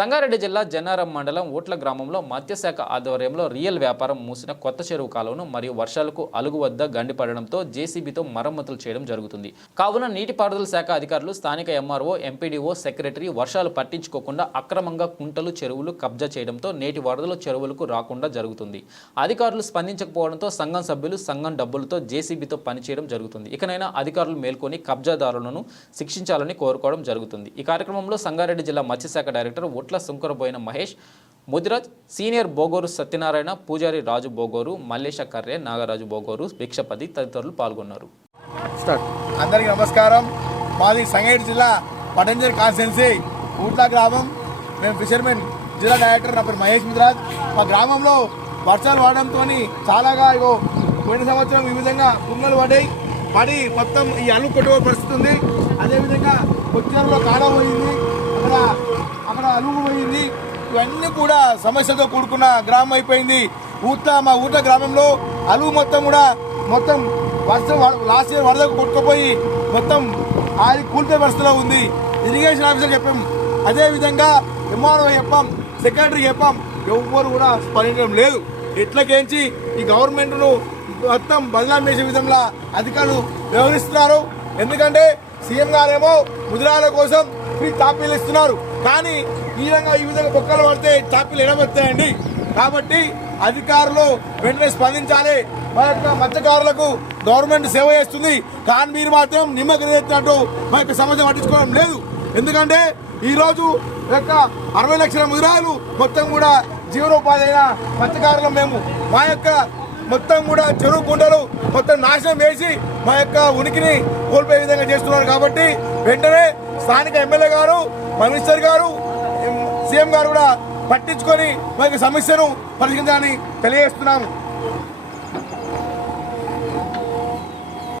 సంగారెడ్డి జిల్లా జన్నారం మండలం ఓట్ల గ్రామంలో మత్స్యశాఖ ఆధ్వర్యంలో రియల్ వ్యాపారం మూసిన కొత్త చెరువు కాలువను మరియు వర్షాలకు అలుగు వద్ద గండిపడడంతో జేసీబీతో మరమ్మతులు చేయడం జరుగుతుంది. కావున నీటిపారుదల శాఖ అధికారులు స్థానిక ఎంఆర్ఓ ఎంపీడీఓ సెక్రటరీ వర్షాలు పట్టించుకోకుండా అక్రమంగా కుంటలు చెరువులు కబ్జా చేయడంతో నేటి వరదలు చెరువులకు రాకుండా జరుగుతుంది. అధికారులు స్పందించకపోవడంతో సంఘం సభ్యులు సంఘం డబ్బులతో జేసీబీతో పనిచేయడం జరుగుతుంది. ఇకనైనా అధికారులు మేల్కొని కబ్జాదారులను శిక్షించాలని కోరుకోవడం జరుగుతుంది. ఈ కార్యక్రమంలో సంగారెడ్డి జిల్లా మత్స్యశాఖ డైరెక్టర్ ఉట్ల సుంకరబోయిన మహేష్ ముదిరాజ్ సీనియర్ బోగోరు సత్యనారాయణ పూజారి రాజు బోగోరు మల్లేశ కర్రే నాగరాజు బోగోరు భిక్షపతి తదితరులు పాల్గొన్నారు. అందరికీ నమస్కారం. మాది సంగారెడ్డి జిల్లా పటంజర్ కాన్స్టెన్సీ ఊట్లా గ్రామం. మేము ఫిషర్మెన్ జిల్లా డైరెక్టర్ నా పేరు మహేష్ ముదిరాజ్. మా గ్రామంలో వర్షాలు పడడంతో చాలాగా ఇగో పోయిన సంవత్సరం ఈ విధంగా కుంగలు పడ్డాయి. పడి మొత్తం ఈ అల్లు కొట్టుకో పరిస్థితి ఉంది. అదేవిధంగా కొచ్చిలో కాడ పోయింది. అక్కడ అక్కడ అలుగు పోయింది ఇవన్నీ కూడా సమస్యతో కూడుకున్న గ్రామం అయిపోయింది. ఊట్ల మా ఊర్త గ్రామంలో అలుగు మొత్తం కూడా మొత్తం వర్షం లాస్ట్ ఇయర్ వరదకు కొట్టుకుపోయి మొత్తం అది కూల్పే పరిస్థితిలో ఉంది. ఇరిగేషన్ ఆఫీసర్ చెప్పాం. అదేవిధంగా ఎంఆర్ఓ చెప్పాం. సెక్రటరీ చెప్పాం. ఎవ్వరు కూడా స్పందించడం లేదు. ఎట్లకేంచి ఈ గవర్నమెంట్ను మొత్తం బదనాం చేసే విధంగా అధికారులు వ్యవహరిస్తున్నారు. ఎందుకంటే సీఎం గారేమో ముద్రాల కోసం ఫ్రీ తాపీలు ఇస్తున్నారు. కానీ ఈ విధంగా ఈ విధంగా బొక్కలు పడితే తాపీలు ఎడబడతాయండి. కాబట్టి అధికారులు వెంటనే స్పందించాలి. మా యొక్క మత్స్యకారులకు గవర్నమెంట్ సేవ చేస్తుంది. కానీ మీరు మాత్రం నిమ్మకం మా యొక్క సమస్య పట్టించుకోవడం లేదు. ఎందుకంటే ఈ యొక్క అరవై లక్షల ముదిరాలు మొత్తం కూడా జీవనోపాధి అయిన మత్స్యకారులు మేము. మా యొక్క మొత్తం కూడా చెరువు గుండెలు మొత్తం నాశనం వేసి మా యొక్క ఉనికిని కోల్పోయే విధంగా చేస్తున్నారు. కాబట్టి వెంటనే స్థానిక ఎమ్మెల్యే గారు మినిస్టర్ గారు సీఎం గారు కూడా పట్టించుకొని మరి సమస్యను పరిష్కరించాలని తెలియజేస్తున్నాము